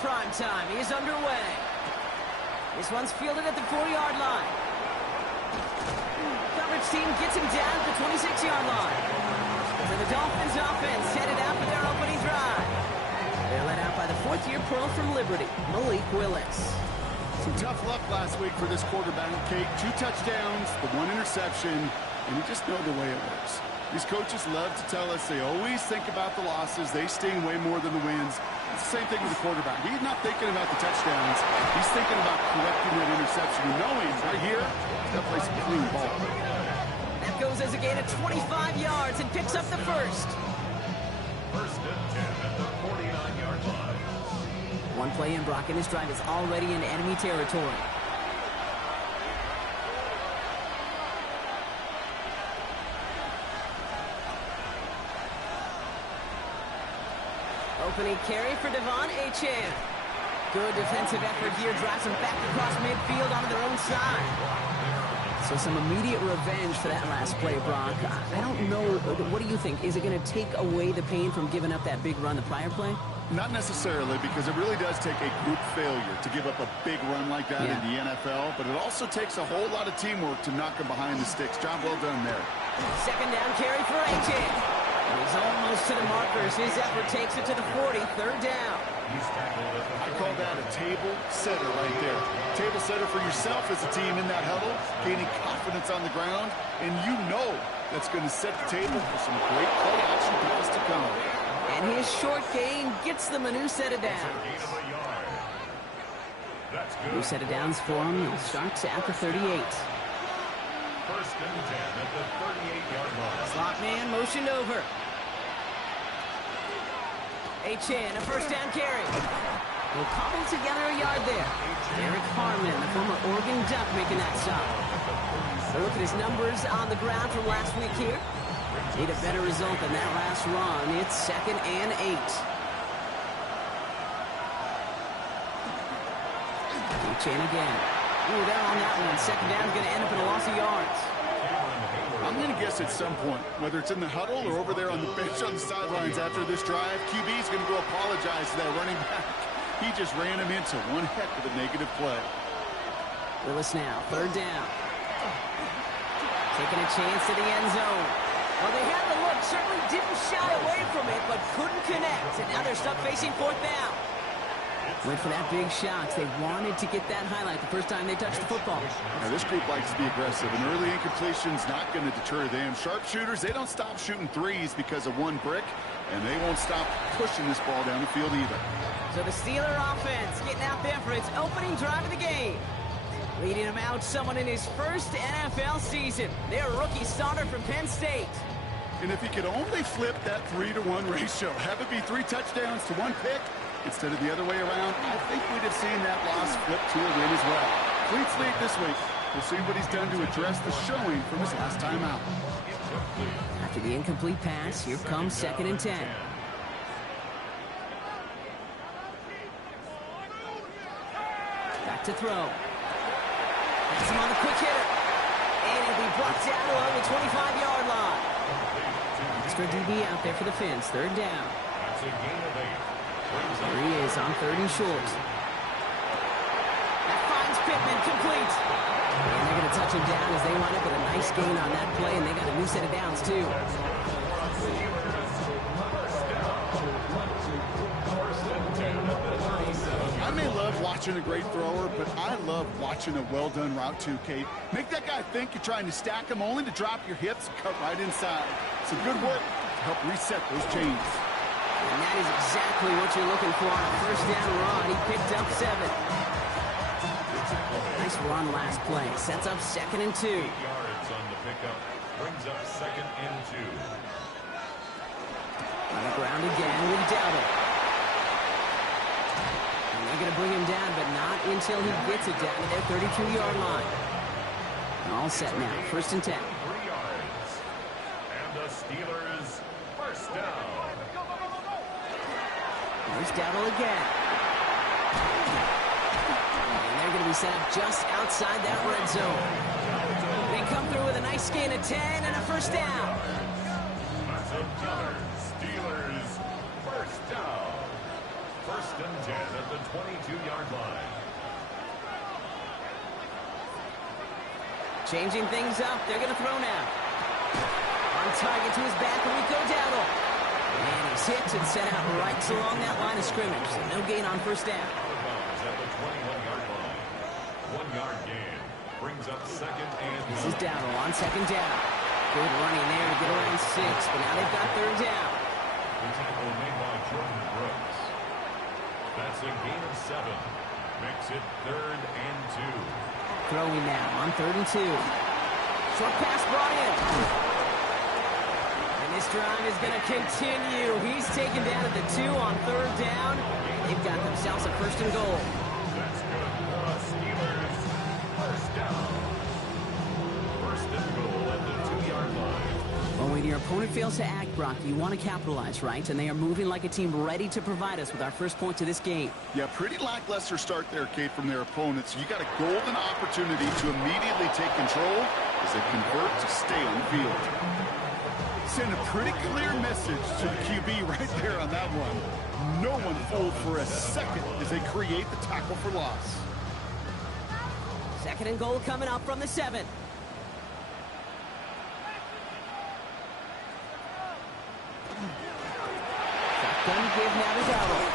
prime time is underway. This one's fielded at the 40-yard line. Coverage team gets him down at the 26-yard line. So the Dolphins offense headed out for their opening drive. They're led out by the fourth-year pro from Liberty, Malik Willis. Some tough luck last week for this quarterback, Kate. 2 touchdowns, the 1 interception, and you just know the way it works. These coaches love to tell us they always think about the losses. They sting way more than the wins. It's the same thing with the quarterback. He's not thinking about the touchdowns. He's thinking about correcting that interception and knowing right here, he's got to play some clean ball. That goes as a gain of 25 yards and picks up the first. First and 10 at the 49-yard line. One play in, Brock, and his drive is already in enemy territory. Opening carry for Devon Achane. Good defensive effort here. Drives them back across midfield onto their own side. So some immediate revenge for that last play, Brock. I don't know. What do you think? Is it going to take away the pain from giving up that big run the prior play? Not necessarily, because it really does take a group failure to give up a big run like that in the NFL, but it also takes a whole lot of teamwork to knock them behind the sticks. Job well done there. Second down carry for Achane. He's almost to the markers. His effort takes it to the 40. Third down. I call that a table setter right there. Table setter for yourself as a team in that huddle, gaining confidence on the ground, and you know that's going to set the table for some great play action passes to come. And his short gain gets them a new set of downs. New set of downs for him. He starts at the 38. First and 10 at the 38-yard line. Slot man motioned over. Achane, a first down carry. Will cobble together a yard there. Derek Harmon, the former Oregon Duck, making that stop. So look at his numbers on the ground from last week here. Need a better result than that last run. It's 2nd and 8. Achane again. Ooh, down on that one. Second down is going to end up in a loss of yards. I'm going to guess at some point, whether it's in the huddle or over there on the bench on the sidelines after this drive, QB is going to go apologize to that running back. He just ran him into one heck of a negative play. Willis now, third down. Taking a chance to the end zone. Well, they had the look, certainly didn't shy away from it, but couldn't connect. And now they're stuck facing fourth down. Went for that big shot. They wanted to get that highlight the first time they touched the football. Now, this group likes to be aggressive, and early incompletion's not going to deter them. Sharpshooters, they don't stop shooting threes because of one brick, and they won't stop pushing this ball down the field either. So the Steeler offense getting out there for its opening drive of the game. Leading him out, someone in his first NFL season. Their rookie starter from Penn State. And if he could only flip that 3-to-1 ratio, have it be 3 touchdowns to 1 pick, instead of the other way around, I think we'd have seen that loss flip to a win as well. Clean slate this week. We'll see what he's done to address the showing from his last time out. After the incomplete pass, here comes 2nd and 10. Back to throw. That's him on the quick hitter. And he'll be brought down along the 25-yard line. Extra DB out there for the Fins. Third down. That's a gain of 8. There he is on 3rd and short. That finds Pittman, complete. And they're going to touch him down as they line up with a nice gain on that play, and they got a new set of downs, too. I may love watching a great thrower, but I love watching a well-done route too, Kate. Make that guy think you're trying to stack him only to drop your hips and cut right inside. Some good work to help reset those chains. And that is exactly what you're looking for on a first down run. He picked up 7. Nice run last play. Sets up 2nd and 2. 8 yards on the pickup. Brings up 2nd and 2. On the ground again with Dowdle. And they're going to bring him down, but not until he gets it down to their 32-yard line. All set now. 1st and 10. 3 yards. And the Steelers first down. There's Dowdle again. And they're going to be set up just outside that red zone. They come through with a nice gain of 10 and a first down. That's another Steelers first down. First and 10 at the 22-yard line. Changing things up. They're going to throw now. On target to his back, and we go Dowdle. And he's hit and set out right along that line of scrimmage. So no gain on first down. At the 21-yard line. 1-yard gain. Brings up second and This is Dowdle on second down. Good running there to get around 6, but now they've got third down. the tackle made by Jordan Brooks. That's a gain of 7. Makes it 3rd and 2. Throwing now on 3rd and 2. Short pass brought in. And this drive is going to continue. He's taken down at the 2 on 3rd down. They've got themselves a 1st and goal. That's good for the Steelers. First down. 1st and goal at the 2-yard line. Well, when your opponent fails to act, Brock, you want to capitalize, right? And they are moving like a team ready to provide us with our first point to this game. Yeah, pretty lackluster start there, Kate, from their opponents. You got a golden opportunity to immediately take control as they convert to stay on the field. Send a pretty clear message to the QB right there on that one. No one fooled for a second as they create the tackle for loss. 2nd and goal coming up from the 7. Shotgun give now to Dowdle.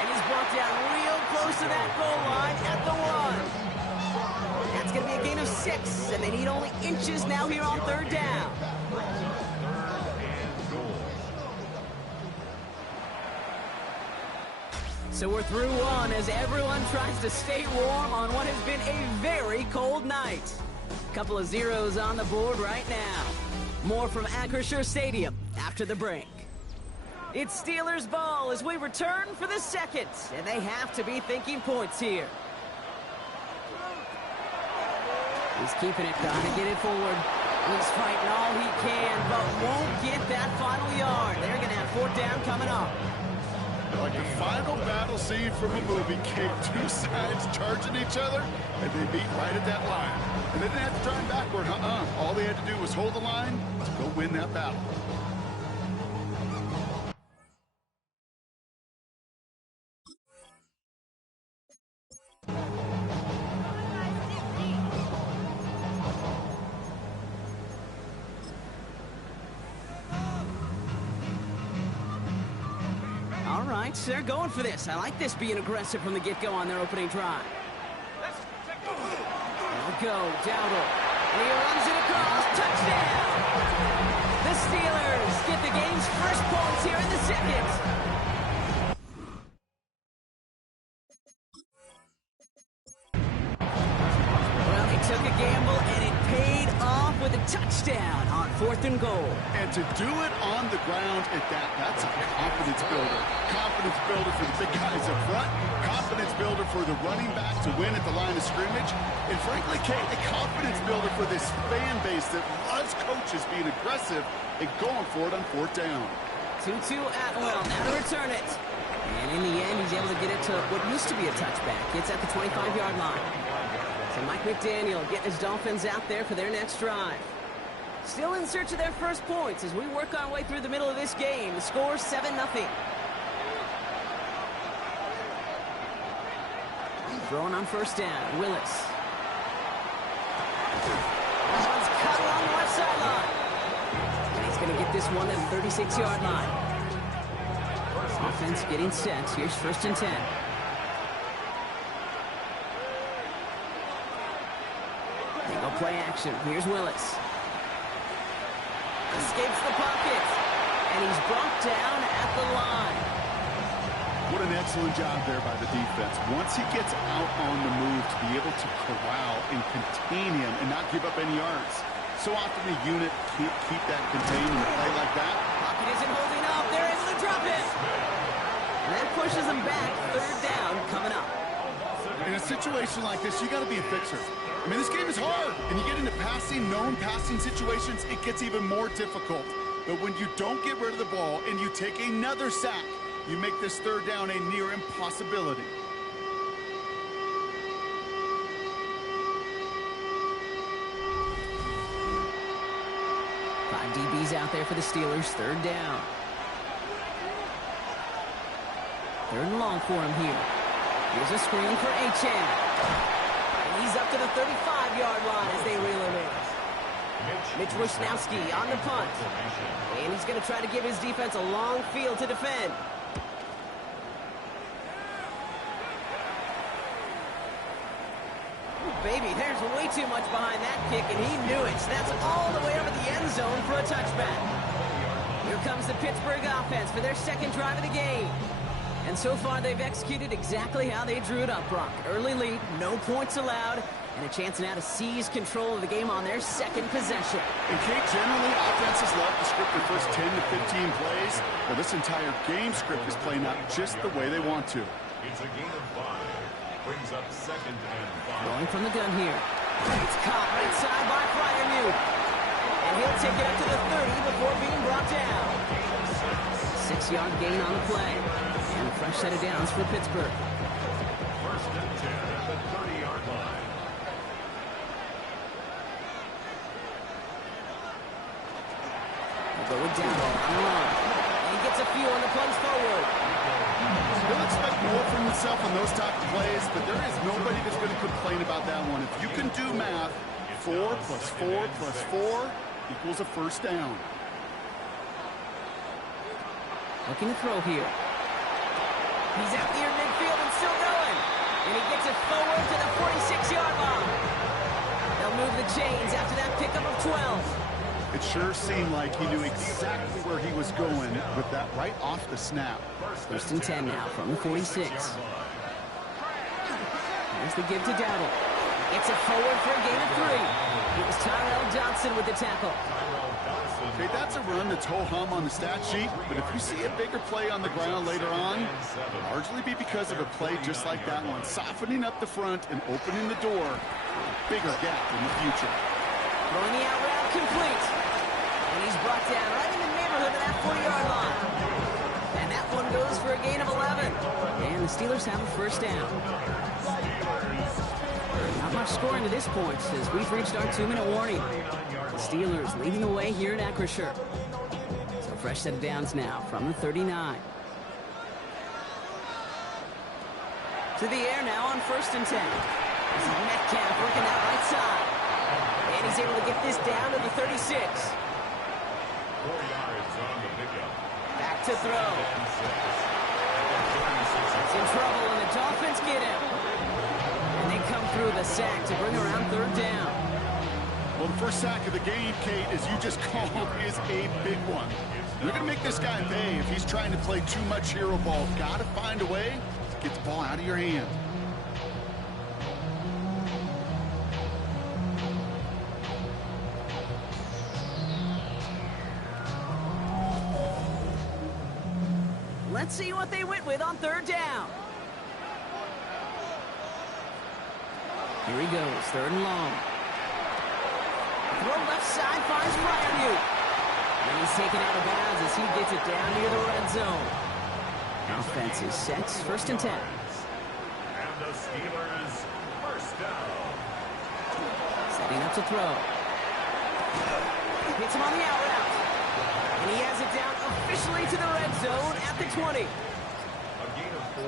And he's brought down real close to that goal line at the 1. That's going to be a gain of 6, and they need only inches now here on 3rd down. So we're through one as everyone tries to stay warm on what has been a very cold night. Couple of zeros on the board right now. More from Acrisure Stadium after the break. It's Steelers ball as we return for the 2nd, and they have to be thinking points here. He's keeping it, trying to get it forward. He's fighting all he can, but won't get that final yard. They're going to have 4th down coming up. Like the final battle scene from a movie, Kate, 2 sides charging each other, and they meet right at that line. And they didn't have to drive backward, All they had to do was hold the line to go win that battle. They're going for this. I like this being aggressive from the get-go on their opening drive. They'll go, Dowdle. And he runs it across. Touchdown! The Steelers get the game's first points here in the 2nd. Well, they took a gamble, and it paid off with a touchdown on 4th and goal. And to do it on the ground at that's a confidence builder. Confidence builder for the big guys up front. Confidence builder for the running back to win at the line of scrimmage. And frankly, Kate, a confidence builder for this fan base that loves coaches being aggressive and going for it on 4th down. 2-2 Atwell, now to return it. And in the end, he's able to get it to what used to be a touchback. It's at the 25-yard line. So Mike McDaniel getting his Dolphins out there for their next drive. Still in search of their first points as we work our way through the middle of this game. The score 7-0. Throwing on 1st down, Willis. This one's cut along the left sideline. And he's going to get this one at the 36-yard line. Offense getting set. Here's 1st and 10. They go play action. Here's Willis. Escapes the pocket. And he's brought down at the line. What an excellent job there by the defense. Once he gets out on the move to be able to corral and contain him and not give up any yards. So often the unit can't keep that contained in a play like that. Pocket isn't holding up. They're able to drop it. And that pushes them back. 3rd down coming up. In a situation like this, you got to be a fixer. I mean, this game is hard. And you get into known passing situations, it gets even more difficult. But when you don't get rid of the ball and you take another sack, you make this 3rd down a near impossibility. Five DBs out there for the Steelers. 3rd down. Third and long for him here. Here's a screen for Achan. And he's up to the 35-yard line as they reel him in. Mitch Wisnowski on the punt. And he's going to try to give his defense a long field to defend. Baby, there's way too much behind that kick, and he knew it. So that's all the way over the end zone for a touchback. Here comes the Pittsburgh offense for their second drive of the game. And so far, they've executed exactly how they drew it up, Brock. Early lead, no points allowed, and a chance now to seize control of the game on their second possession. And Kate, generally, offenses love to script their first 10 to 15 plays. Well, this entire game script is playing out just the way they want to. It's a gain of 5. Brings up 2nd and 5. Going from the gun here. It's caught right side by Fryermuth. And he'll take it up to the 30 before being brought down. 6-yard gain on the play. And a fresh set of downs for Pittsburgh. 1st and 10 at the 30-yard line. They'll go with Dowdle on the run. And he gets a few on the plunge forward. He'll expect more from himself on those type of plays, but there is nobody that's going to complain about that one. If you can do math, 4 plus 4 plus 4 equals a first down. Looking to throw here. He's out near midfield and still going. And he gets it forward to the 46-yard line. They'll move the chains after that pickup of 12. It sure seemed like he knew exactly where he was going with that right off the snap. 1st and 10 now from the 46. Here's the give to Dowdle. It's a forward for a gain of 3. It was Tyrell Dodson with the tackle. Okay, that's a run that's ho-hum on the stat sheet, but if you see a bigger play on the ground later on, largely be because of a play just like that one, softening up the front and opening the door for a bigger gap in the future. Throwing the out route complete. And he's brought down right in the neighborhood of that 40-yard line. And that one goes for a gain of 11. And the Steelers have a first down. Not much scoring to this point as we've reached our 2-minute warning. The Steelers leading the way here at Acrisure. So fresh set of downs now from the 39. To the air now on 1st and 10. This is Metcalf working that right side. And he's able to get this down to the 36. 4 yards on the pickup. Back to throw. It's in trouble, and the Dolphins get him. And they come through the sack to bring around 3rd down. Well, the first sack of the game, Kate, as you just called, is a big one. You're going to make this guy pay if he's trying to play too much hero ball. Got to find a way to get the ball out of your hand. Let's see what they went with on 3rd down. Here he goes, 3rd and long. Throw left side finds Fryermuth. And he's taken out of bounds as he gets it down near the red zone. Offense is set, 1st and 10. And the Steelers first down. Setting up to throw. Hits him on the out route. And he has it down officially to the red zone at the 20. A gain of 4.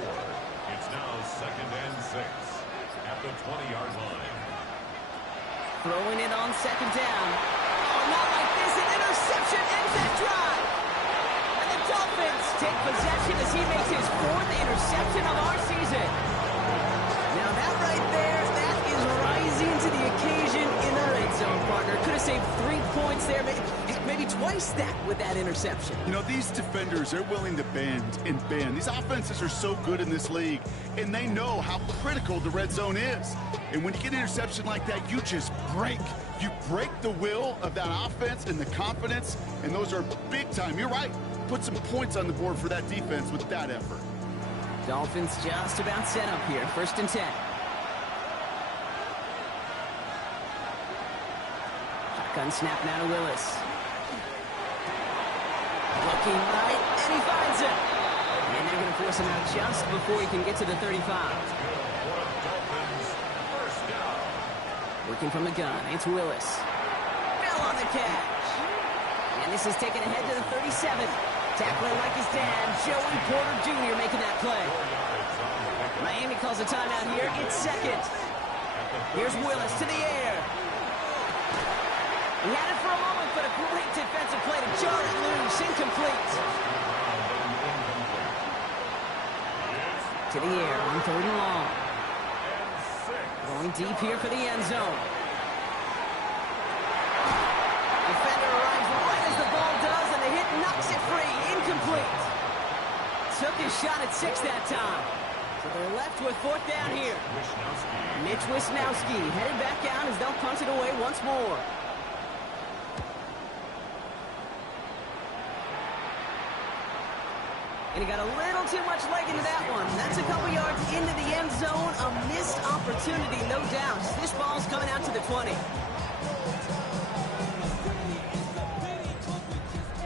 It's now 2nd and 6 at the 20-yard line. Throwing it on 2nd down. Oh, not like this. An interception ends that drive. And the Dolphins take possession as he makes his 4th interception of our season. Now that right there, that is rising to the occasion in the red zone, partner. Could have saved 3 points there, maybe twice that with that interception. You know, these defenders, they're willing to bend and bend. These offenses are so good in this league, and they know how critical the red zone is. And when you get an interception like that, you just break. You break the will of that offense and the confidence, and those are big time. You're right. Put some points on the board for that defense with that effort. Dolphins just about set up here. 1st and 10. Shotgun snap now to Willis. Looking right, and he finds him. And they're going to force him out just before he can get to the 35. Working from the gun, it's Willis. Fell on the catch. And this is taken ahead to the 37. Tackling like his dad, Joey Porter Jr. making that play. Miami calls a timeout here. It's second. Here's Willis to the air. He had it for a moment, but a great defensive play to jar it loose. Incomplete. To the air on 3rd and long. Going deep here for the end zone. Defender arrives right as the ball does, and the hit knocks it free. Incomplete. Took his shot at 6 that time. So they're left with 4th down here. Mitch Wisnowski headed back down as they'll punt it away once more. And he got a little too much leg into that one. That's a couple yards into the end zone. A missed opportunity, no doubt. This ball's coming out to the 20.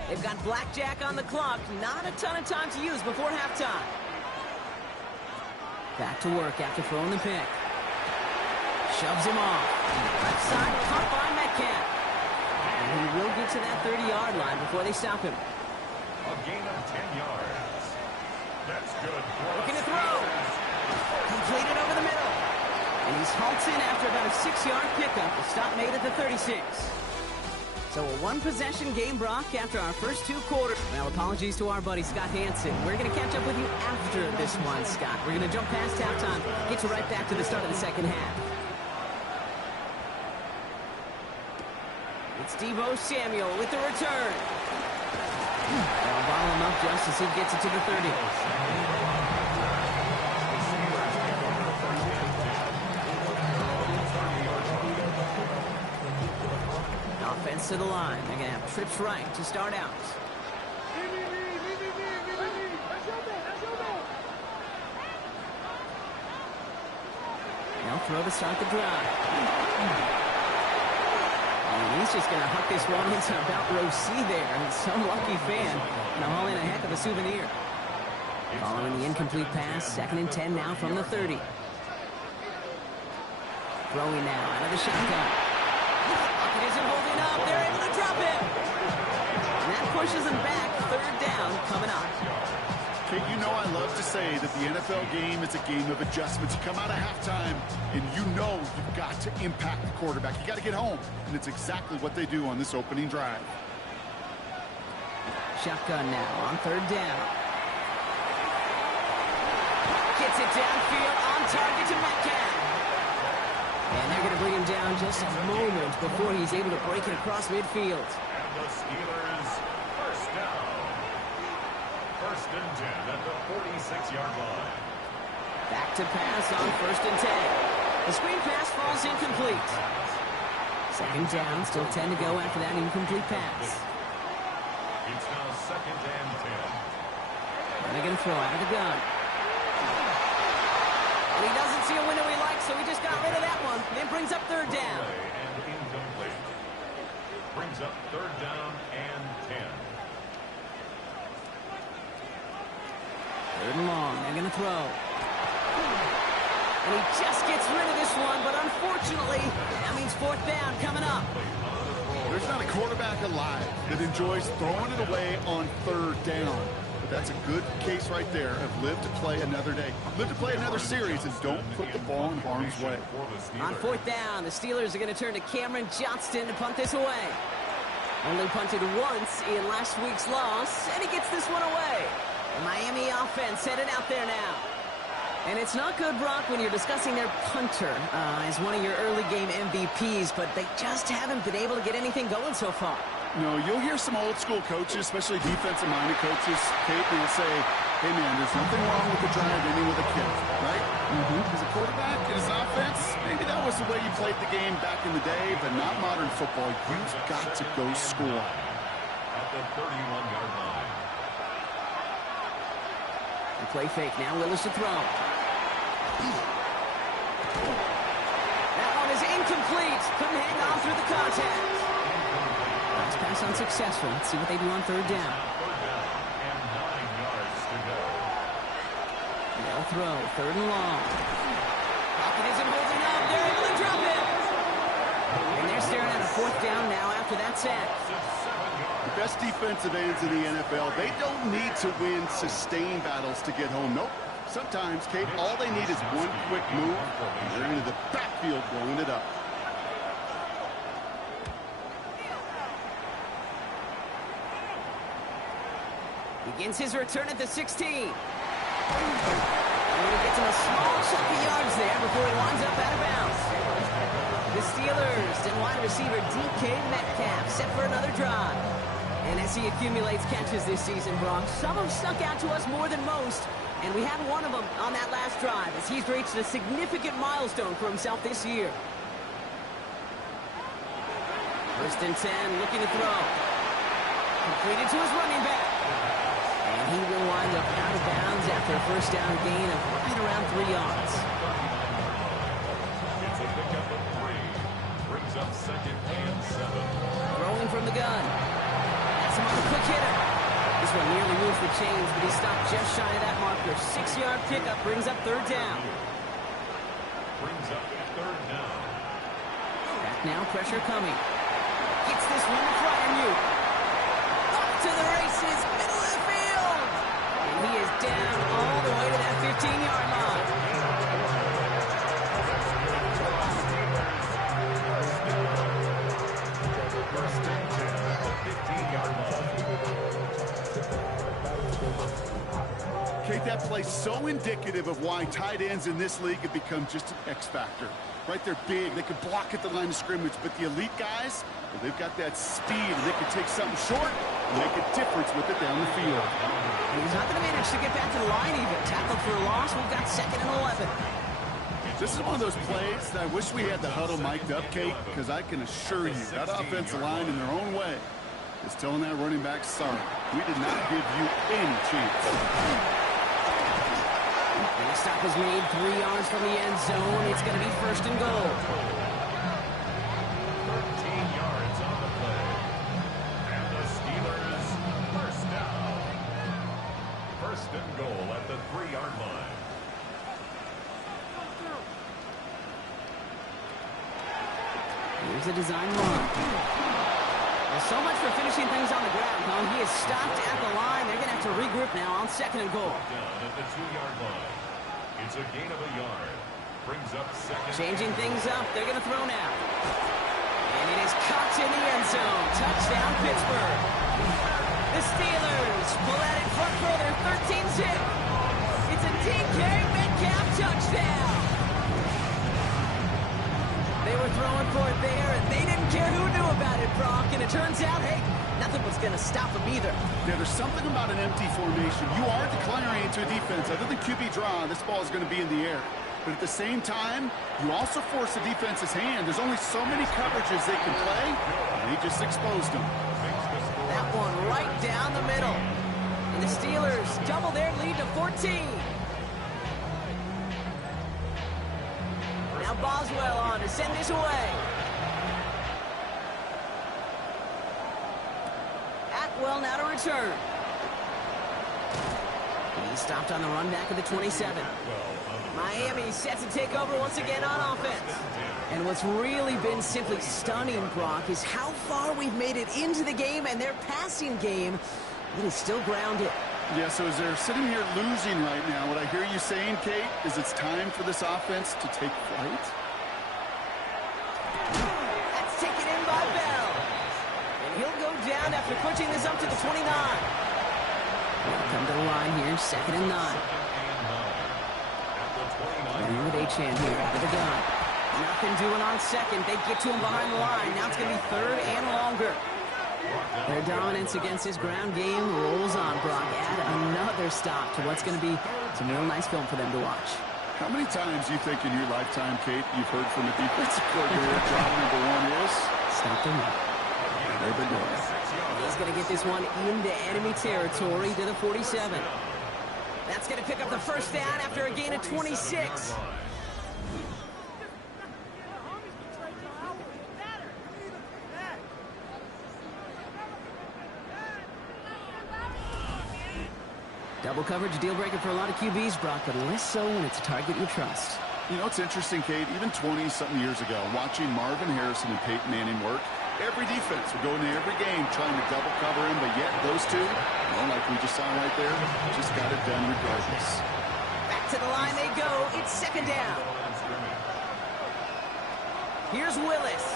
They've got blackjack on the clock. Not a ton of time to use before halftime. Back to work after throwing the pick. Shoves him off. Left side, caught by Metcalf. And he will get to that 30-yard line before they stop him. A gain of 10 yards. That's good. Looking to throw. Completed over the middle. And he's halted after about a 6-yard pickup. The stop made at the 36. So a one-possession game, Brock, after our first 2 quarters. Well, apologies to our buddy Scott Hansen. We're going to catch up with you after this one, Scott. We're going to jump past halftime, get you right back to the start of the second half. It's Deebo Samuel with the return. They'll ball him up just as he gets it to the 30. Offense to the line. They're going to have trips right to start out. They'll throw to start the drive. And he's just going to huck this one into about row C there. And some lucky fan going to haul in a heck of a souvenir. Following the incomplete pass, 2nd and 10 now from the 30. Throwing now out of the shotgun. It isn't holding up. They're able to drop it. And that pushes them back. 3rd down coming up. Kate, you know I love to say that the NFL game is a game of adjustments. You come out of halftime, and you know you've got to impact the quarterback. You got to get home, and it's exactly what they do on this opening drive. Shotgun now on 3rd down. Gets it downfield on target to Metcalf. And they're going to bring him down just a moment before he's able to break it across midfield. And the Steelers, 1st down. 1st and 10 at the 46-yard line. Back to pass on 1st and 10. The screen pass falls incomplete. 2nd down, still 10 to go after that incomplete pass. It's now 2nd and 10. And they're going to throw out of the gun. And he doesn't see a window he likes, so he just got rid of that one. Then brings up 3rd down. And incomplete. Brings up 3rd down and 10. 3rd and long. They're going to throw. And he just gets rid of this one, but unfortunately, that means 4th down coming up. There's not a quarterback alive that enjoys throwing it away on 3rd down. But that's a good case right there of live to play another day. Live to play another series and don't put the ball in harm's way. On 4th down, the Steelers are going to turn to Cameron Johnston to punt this away. Only punted once in last week's loss, and he gets this one away. The Miami offense headed out there now. And it's not good, Brock, when you're discussing their punter as one of your early game MVPs, but they just haven't been able to get anything going so far. No, you'll hear some old school coaches, especially defensive-minded coaches, Kate, and they'll say, hey, man, there's nothing wrong with the drive ending with a kick, right? As a quarterback in his offense, maybe that was the way you played the game back in the day, but not modern football. You've got to go score. At the 31-yard line. The play fake now, Willis to throw. That one is incomplete. Couldn't hang on through the contact. Last pass unsuccessful. Let's see what they do on 3rd down. 3rd down and 9 yards to go. They'll throw. 3rd and long. Pocket isn't holding up. They're able to drop it. And they're staring at a 4th down now after that sack. best defensive ends in the NFL, they don't need to win sustained battles to get home. Nope. Sometimes, Kate, all they need is one quick move, and they're into the backfield blowing it up. Begins his return at the 16. And he gets him a small chunk of yards there before he winds up out of bounds. The Steelers and wide receiver DK Metcalf set for another drive. And as he accumulates catches this season, Brock, some have stuck out to us more than most. And we had one of them on that last drive as he's reached a significant milestone for himself this year. 1st and 10, looking to throw. Completed to his running back. And he will wind up out of bounds after a first down gain of right around 3 yards. It's a pickup of 3. Brings up 2nd and 7. Throwing from the gun. That's him on the quick hitter. This one nearly moves the chains, but he stopped just shy of that marker. 6-yard pickup brings up 3rd down. Brings up 3rd down. Back now, pressure coming. Gets this one to Fryermuth. Up to the races, middle of the field. And he is down all the way to that 15-yard line. First and 10 at the 15-yard line. Kate, that play's so indicative of why tight ends in this league have become just an X factor. Right, they're big, they can block at the line of scrimmage, but the elite guys, well, they've got that speed, and they can take something short and make a difference with it down the field. And he's not going to manage to get back to the line even. Tackled for a loss, we've got 2nd and 11. This is one of those plays that I wish we had the huddle mic'd up, Kate, because I can assure you that offensive line in their own way is telling that running back, sorry, we did not give you any chance. And the stop is made 3 yards from the end zone. It's going to be 1st and goal. 13 yards on the play. And the Steelers first down. 1st and goal at the 3-yard line. Here's a design run. Well, so much for finishing things on the ground, huh? He is stopped at the line. They're going to have to regroup now on 2nd and goal. Down at the 2-yard line. It's a gain of a yard. Brings up 2nd. Changing things up. They're going to throw now. And it is caught in the end zone. Touchdown, Pittsburgh. The Steelers pull out in front for their 13th hit. It's a DK Metcalf touchdown. They were throwing for it there, and they didn't care who knew about it, Brock. And it turns out, hey, nothing was going to stop them either. Yeah, there's something about an empty formation. You are declaring to a defense, other than QB draw, this ball is going to be in the air. But at the same time, you also force the defense's hand. There's only so many coverages they can play, and he just exposed them. That one right down the middle. And the Steelers double their lead to 14. Now Boswell on to send this away. Atwell now to return. He stopped on the run back of the 27. Miami set to take over once again on offense. And what's really been simply stunning, Brock, is how far we've made it into the game, and their passing game, it is still grounded. Yeah, so as they're sitting here losing right now, what I hear you saying, Kate, is it's time for this offense to take flight? That's taken in by Bell. And he'll go down after pushing this up to the 29. Come to the line here, 2nd and 9. Leading with Achane here out of the gun. Nothing doing on 2nd. They get to him behind the line. Now it's going to be 3rd and longer. Their dominance against his ground game rolls on, Brock. Add another stop to what's going to be some real nice film for them to watch. How many times do you think in your lifetime, Kate, you've heard from a defensive coordinator job number 1 is? Stop them up. They've been doing it. He's going to get this one into enemy territory to the 47. That's going to pick up the 1st down after a gain of 26. Double coverage, deal breaker for a lot of QBs, Brock, but less so when it's a target you trust. You know, it's interesting, Kate, even 20-something years ago, watching Marvin Harrison and Peyton Manning work, Every defense will go into every game trying to double cover him, but yet those two, well, like we just saw right there, just got it done regardless. Back to the line they go. It's second down. Here's Willis.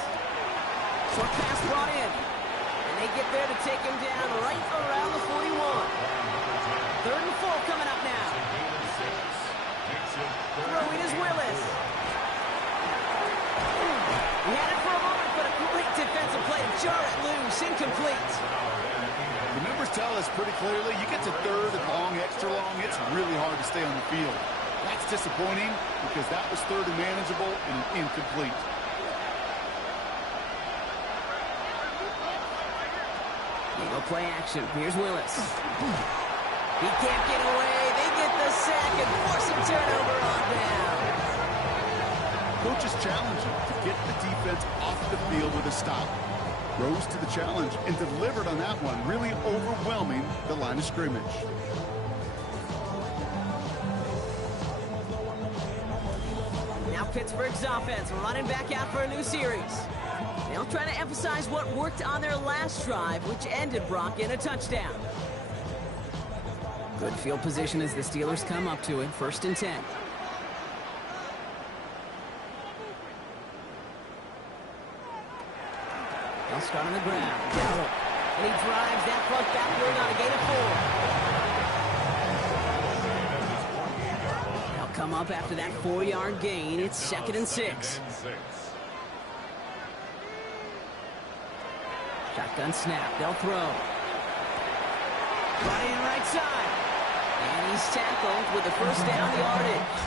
Short pass brought in. And they get there to take him down right around the 41. Third and 4 coming up now. Throwing is Willis. He had it for a moment, but a great defensive play to jar it loose. Incomplete. The numbers tell us pretty clearly, you get to third and long, extra long, it's really hard to stay on the field. That's disappointing because that was third and manageable and incomplete. Eagle play action. Here's Willis. He can't get away. They get the sack and force a turnover on down. Coach's challenge to get the defense off the field with a stop. Rose to the challenge and delivered on that one, really overwhelming the line of scrimmage. Now Pittsburgh's offense running back out for a new series. They'll try to emphasize what worked on their last drive, which ended Brock in a touchdown. Good field position as the Steelers come up to it, 1st and 10. They'll start on the ground. Gallup. And he drives that puck backward on a gain of 4. They'll come up after that 4-yard gain. It's 2nd and 6. Shotgun snap. They'll throw. Running right side. And he's tackled with the first down yardage.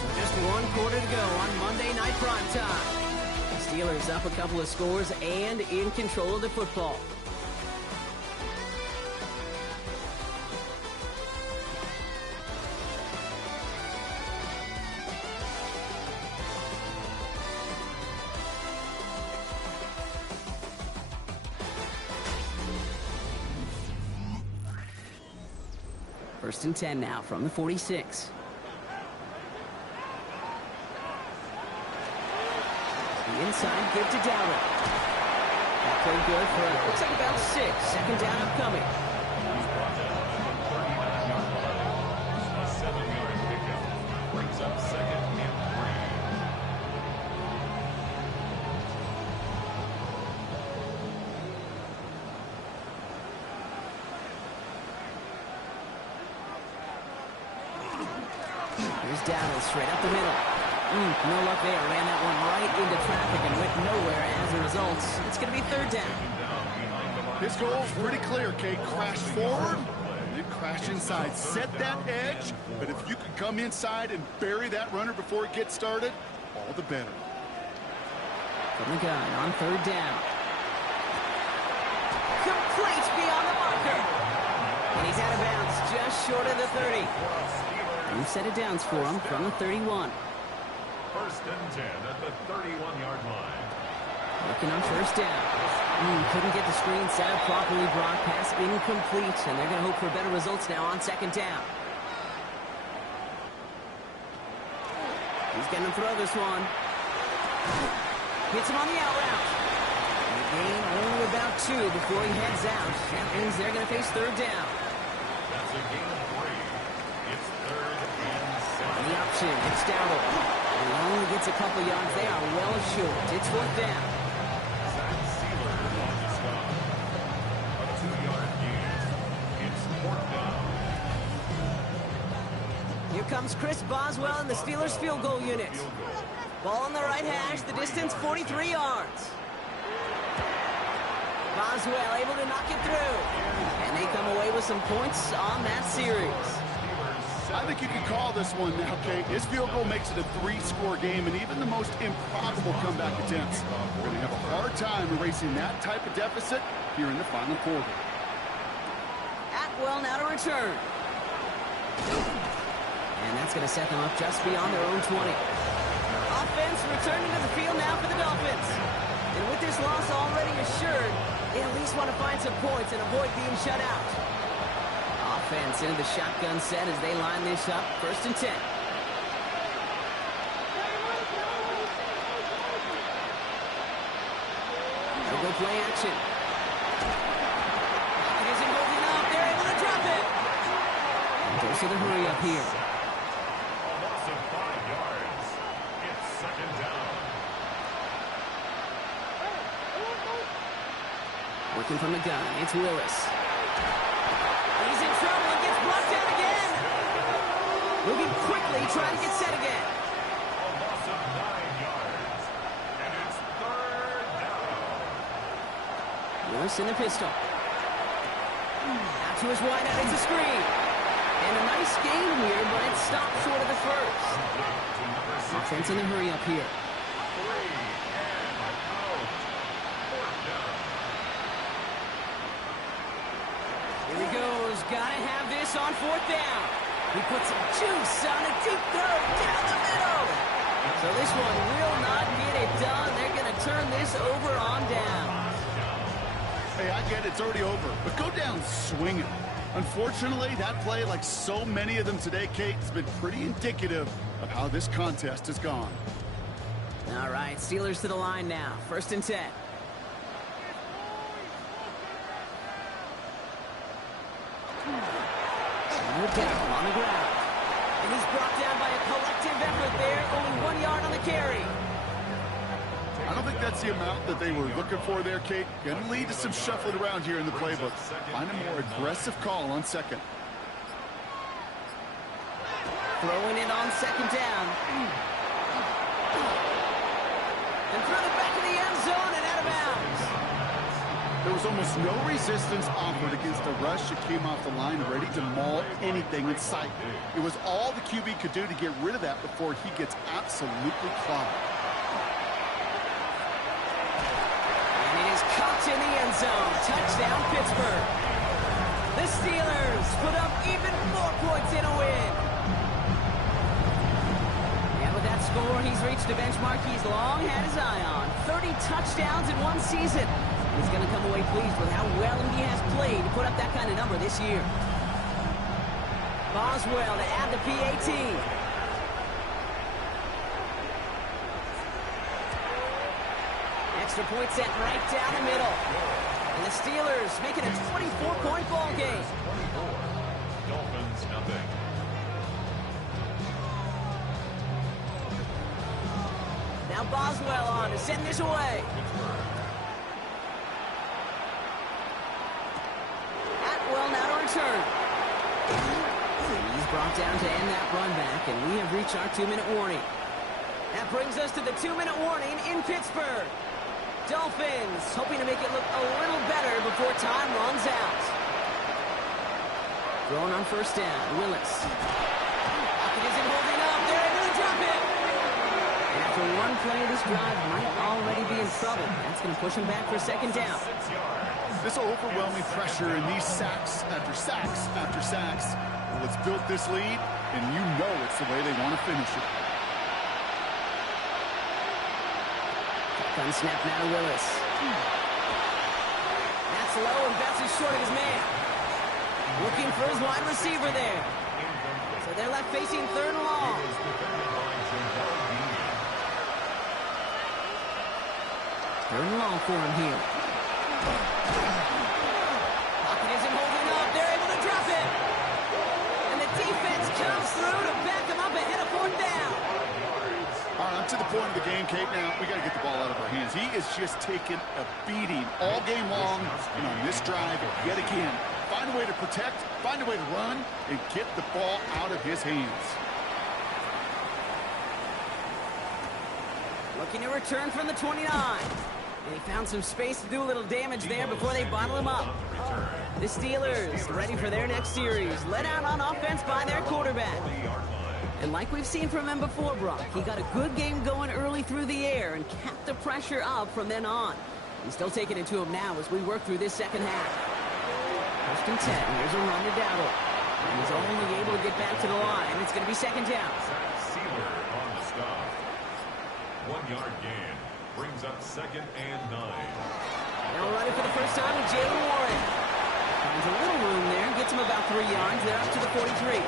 So just 1 quarter to go on Monday Night Primetime. Steelers up a couple of scores and in control of the football. First and 10 now from the 46. Inside, give to Dowdle. That played good for, looks like about 6. 2nd down upcoming. He's brought down at the 39-yard line. A 7-yard pickup brings up 2nd and 3. Here's Dowdle straight up the middle. No luck there. Ran that one right into traffic and went nowhere as a result. It's going to be 3rd down. His goal is pretty clear, Kate. Crash forward, and then crash inside. Set that edge, but if you can come inside and bury that runner before it gets started, all the better. From the gun on 3rd down. Complete beyond the marker. And he's out of bounds just short of the 30. New set of downs for him from the 31. 1st and 10 at the 31-yard line. Looking on 1st down. Couldn't get the screen set up properly. Brock pass incomplete, and they're going to hope for better results now on 2nd down. He's going to throw this one. Hits him on the out route. And the gain only about 2 before he heads out. That means they're going to face 3rd down. That's a gain of 3. It's 3rd and 7. On the option, it's Dowdle. He only gets a couple yards. They are well short. It's 4th down. Zach Sealer on the stop. A 2-yard gain. It's 4th down. Here comes Chris Boswell and the Steelers field goal unit. Ball on the right hash. The distance 43 yards. Boswell able to knock it through. And they come away with some points on that series. I think you can call this one now, Kate. His field goal makes it a 3-score game, and even the most improbable comeback attempts are going to have a hard time erasing that type of deficit here in the final quarter. Atwell now to return. And that's going to set them up just beyond their own 20. Offense returning to the field now for the Dolphins. And with this loss already assured, they at least want to find some points and avoid being shut out. Offense into the shotgun set as they line this up. 1st and 10. They'll go play action. It isn't holding up. They're able to drop it. Goes to the hurry up here. A loss of 5 yards. It's second down. Working from the gun. It's Willis. He's in trouble and gets blocked out again. Moving quickly, trying to get set again. A loss of 9 yards. And it's third down. Willis in the pistol. Out to his wideout. It's a screen. And a nice gain here, but it stopped short of the first. Offense in the hurry up here. 3 and out. Fourth down. Here he goes. Gotta have this on fourth down. He puts some juice on a deep throw down the middle. So this one will not get it done. They're going to turn this over on down. Hey, I get it. It's already over. But go down swinging. Unfortunately, that play, like so many of them today, Kate, has been pretty indicative of how this contest has gone. All right, Steelers to the line now. 1st and 10. Down on the ground. And he's brought down by a collective effort there. Only 1 yard on the carry. I don't think that's the amount that they were looking for there, Kate. Going to lead to some shuffling around here in the playbook. Find a more aggressive call on second. Throwing it on 2nd down. And through the back of the end zone and out of bounds. There was almost no resistance offered against a rush that came off the line ready to maul anything in sight. It was all the QB could do to get rid of that before he gets absolutely clobbered. And it is caught in the end zone. Touchdown, Pittsburgh. The Steelers put up even more points in a win. And with that score, he's reached a benchmark he's long had his eye on. 30 touchdowns in one season. He's going to come away pleased with how well he has played to put up that kind of number this year. Boswell to add the PAT. Extra point sent right down the middle. And the Steelers making a 24-point ball game. 24. Dolphins nothing. Now Boswell on to send this away. Atwell now to return. He's brought down to end that run back, and we have reached our 2-minute warning. That brings us to the 2-minute warning in Pittsburgh. Dolphins hoping to make it look a little better before time runs out. Throwing on 1st down, Willis. Pocket isn't holding up. They're able to drop it. And after one play, this drive might already be in trouble. That's going to push him back for 2nd down. 6 yards. This overwhelming pressure and these sacks after sacks after sacks, well, it's built this lead, and you know it's the way they want to finish it. Gun snap now to Willis. That's low and bounces short of his man. Looking for his wide receiver there. So they're left facing 3rd and long. Third and long for him here. Pocket isn't holding up. They're able to drop it. And the defense comes through to back him up ahead of 4th down. All right, I'm to the point of the game, Kate, now. We got to get the ball out of our hands. He is just taking a beating all game long, and on this drive, yet again. Find a way to protect, find a way to run, and get the ball out of his hands. Looking to return from the 29. And he found some space to do a little damage there before they bottle him up. The Steelers ready for their next series. Led out on offense by their quarterback. And like we've seen from him before, Brock, he got a good game going early through the air and kept the pressure up from then on. He's still taking it to him now as we work through this 2nd half. 1st and 10. Here's a run to Dowdle. And he's only able to get back to the line. It's going to be 2nd down. Sealer on the stop. 1 yard gain brings up 2nd and 9. Now running for the first time with Jaylen Warren. Finds a little room there. Gets him about 3 yards. They're up to the 43.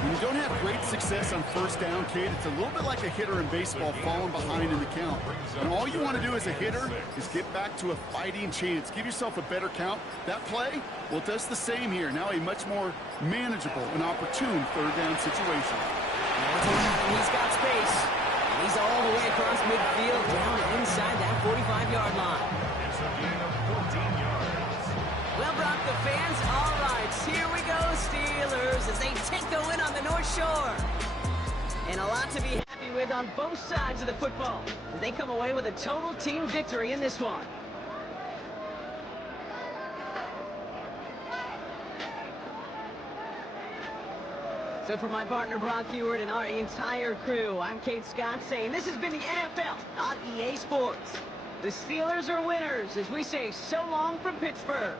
When you don't have great success on first down, Kate, it's a little bit like a hitter in baseball falling behind in the count. And all you want to do as a hitter is get back to a fighting chance. Give yourself a better count. That play, well, it does the same here. Now a much more manageable and opportune third down situation. He's got space. And he's all the way across midfield down inside that 45-yard line. It's a gain of 14 yards. Well, Brock, the fans, all right, here we go, Steelers, as they take the win on the North Shore. And a lot to be happy with on both sides of the football, as they come away with a total team victory in this one. So for my partner, Brock Heward, and our entire crew, I'm Kate Scott saying this has been the NFL on EA Sports. The Steelers are winners as we say so long from Pittsburgh.